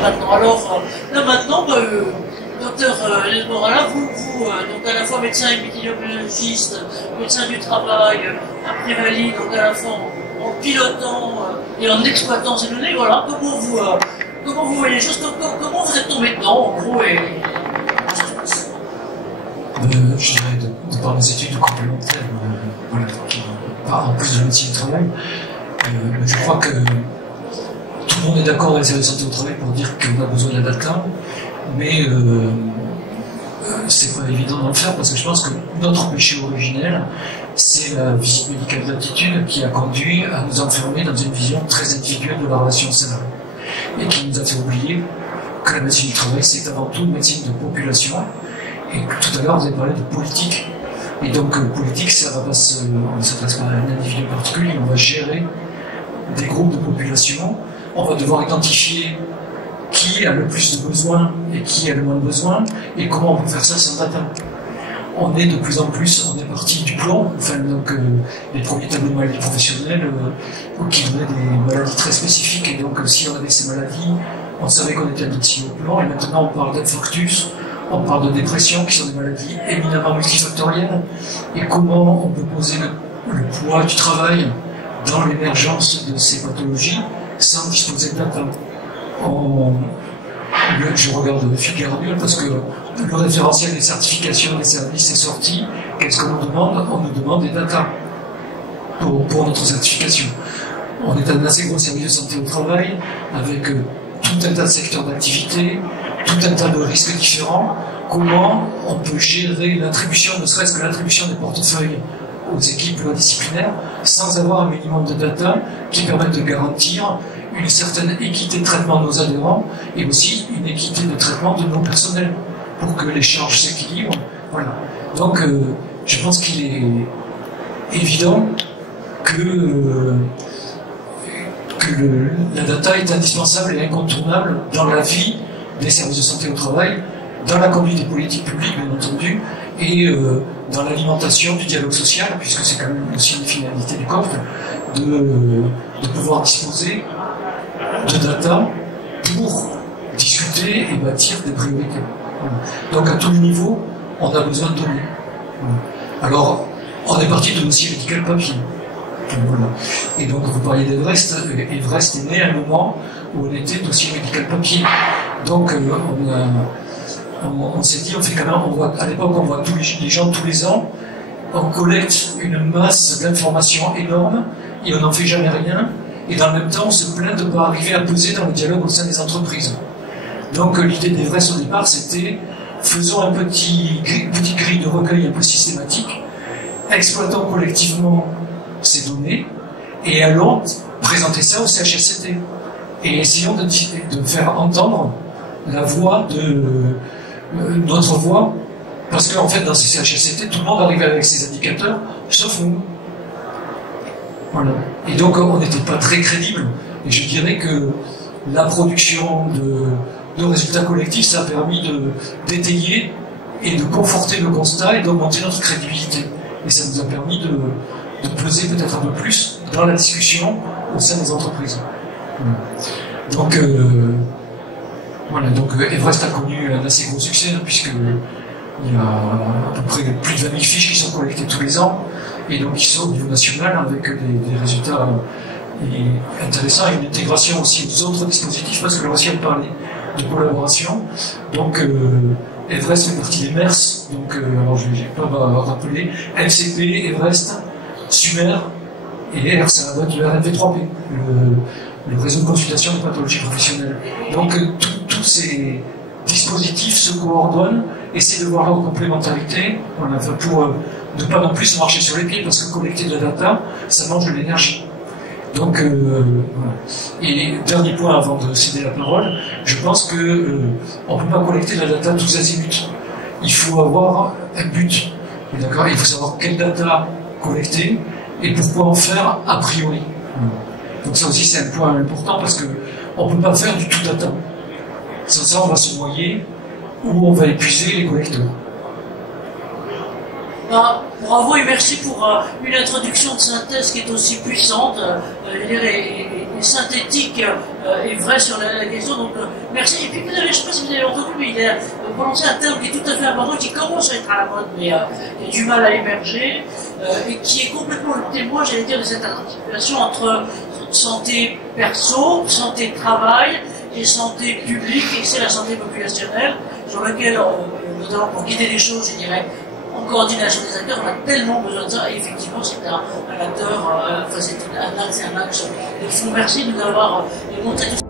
maintenant. Alors, là maintenant, docteur Morala, donc à la fois médecin épidémiologiste, médecin du travail, après valide, donc à la fois en pilotant et en exploitant ces données, voilà, comment vous voyez les choses, comment vous êtes tombé dedans, en gros, et je dirais de par mes études complémentaires, voilà, en plus de la médecine du travail, je crois que tout le monde est d'accord dans les services de santé au travail pour dire qu'on a besoin de la data, mais c'est pas évident d'en faire parce que je pense que notre péché originel, c'est la visite médicale d'attitude qui a conduit à nous enfermer dans une vision très individuelle de la relation salariée et qui nous a fait oublier que la médecine du travail, c'est avant tout une médecine de population. Et tout à l'heure, vous avez parlé de politique. Et donc, politique, ça va pas on ne s'adresse pas à un individu particulier, on va gérer des groupes de population. On va devoir identifier qui a le plus de besoins et qui a le moins de besoins, et comment on peut faire ça sans data. On est de plus en plus, on est parti du plan, enfin, donc les premiers tableaux de maladies professionnelles qui donnaient des maladies très spécifiques, et donc si on avait ces maladies, on savait qu'on était addictif au plan, et maintenant on parle d'infarctus, on parle de dépression, qui sont des maladies éminemment multifactorielles, et comment on peut poser le poids du travail dans l'émergence de ces pathologies sans disposer de data. Je regarde Figaro parce que le référentiel des certifications des services est sorti. Qu'est-ce qu'on nous demande? On nous demande des data pour notre certification. On est un assez gros service de santé au travail avec tout un tas de secteurs d'activité, tout un tas de risques différents. Comment on peut gérer l'attribution, ne serait-ce que l'attribution des portefeuilles aux équipes pluridisciplinaires sans avoir un minimum de data qui permettent de garantir une certaine équité de traitement de nos adhérents et aussi une équité de traitement de nos personnels pour que les charges s'équilibrent. Voilà. Donc, je pense qu'il est évident que la data est indispensable et incontournable dans la vie des services de santé au travail, dans la conduite des politiques publiques, bien entendu, et dans l'alimentation du dialogue social, puisque c'est quand même aussi une finalité du COFT, de pouvoir disposer de data pour discuter et bâtir des priorités. Voilà. Donc à tous les niveaux, on a besoin de données. Voilà. Alors, on est parti de dossier médical papier. Voilà. Et donc vous parliez d'Everest. Everest est né à un moment où on était dossier médical papier. Donc on s'est dit, on fait quand même, à l'époque on voit tous les gens tous les ans, on collecte une masse d'informations énorme et on n'en fait jamais rien. Et dans le même temps, on se plaint de ne pas arriver à peser dans le dialogue au sein des entreprises. Donc l'idée d'Everest au départ, c'était faisons un petit grille de recueil un peu systématique, exploitons collectivement ces données et allons présenter ça au CHSCT. Et essayons de faire entendre la voix notre voix, parce qu'en fait, dans ces CHSCT, tout le monde arrivait avec ses indicateurs, sauf nous. Voilà. Et donc, on n'était pas très crédible. Et je dirais que la production de résultats collectifs, ça a permis d'étayer et de conforter le constat et d'augmenter notre crédibilité. Et ça nous a permis de peser peut-être un peu plus dans la discussion au sein des entreprises. Donc, voilà, donc Everest a connu un assez gros succès, hein, puisqu'il y a à peu près plus de 20 000 fiches qui sont collectées tous les ans, et donc qui sont au niveau national avec des résultats intéressants et une intégration aussi aux autres dispositifs, parce que là aussi on parlait de collaboration. Donc Everest fait partie des MERS, donc alors je ne vais pas me rappeler, MCP, Everest, Sumer, et R, ça va être le RNV3P, le réseau de consultation de pathologie professionnelle. Donc tous ces dispositifs se coordonnent, essaient de voir leur complémentarité, voilà, pour ne pas non plus marcher sur les pieds, parce que collecter de la data, ça mange de l'énergie. Donc, voilà. Et dernier point avant de céder la parole, je pense que on ne peut pas collecter de la data tous azimuts. Il faut avoir un but. D'accord ? Il faut savoir quelle data collecter et pourquoi en faire a priori. Donc ça aussi c'est un point important parce qu'on ne peut pas faire du tout data. Sans ça on va se noyer ou on va épuiser les collecteurs. Bravo et merci pour une introduction de synthèse qui est aussi puissante et synthétique et vrai sur la question. Donc merci. Et puis vous avez, je ne sais pas si vous avez entendu, mais il a prononcé un terme qui est tout à fait important, qui commence à être à la mode, mais qui a du mal à émerger, et qui est complètement le témoin, j'allais dire, de cette articulation entre santé perso, santé travail et santé publique, et c'est la santé populationnelle, sur laquelle, notamment pour guider les choses, je dirais, en coordination des acteurs, on a tellement besoin de ça, et effectivement, c'est un acteur, enfin, c'est un axe. Et je vous remercie de nous avoir montré tout ça.